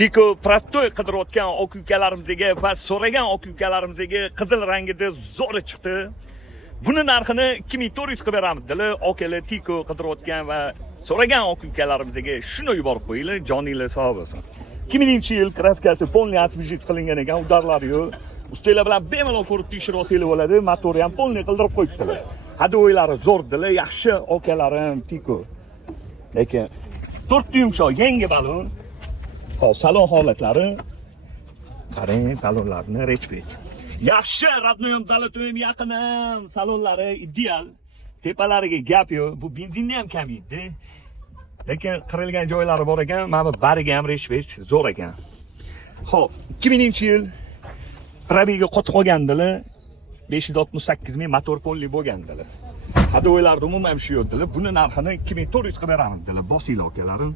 Tiko prostoy qidirayotgan oq ukalarimizga va so'ragan oq ukalarimizga qizil rangida zo'ri chiqdi. Buni narxini 2400 qilib beramiz dedilar. Okalar tiko qidirayotgan va so'ragan oq ukalarimizga shuni yuborib qo'yinglar, joninglar sog' bo'lsin. 2000-yil kraskasi polniy osvejit qilingan ekan, udarlari yo'q. Ustalar bilan bemalol ko'rib tekshirib olsangiz bo'ladi. Motori ham polniy qildirib qo'yibdilar. Hadoylari zo'rdilar, yaxshi okalarim tiko. Lekin 4 yumshoq yangi balon. Hop, salon holatlari. Qarang, salonlarni respekt. Yaxshi, radnoyim dalatoyim yaqinam, salonlari ideal. Tepalariga gap yo'q. Bu benzinni ham kam yeydi. Lekin qirilgan joylari bor ekan, mana bu bariga ham respekt zo'r ekan. Hop, 2000-yil probiga qotib qolgandilar. 568 ming motor polli bo'lgandilar. Hadoylarda umuman shu yo'qdilar. Buni narxini 2400 qilib beramiz dedilar. Bosinglar akalarim.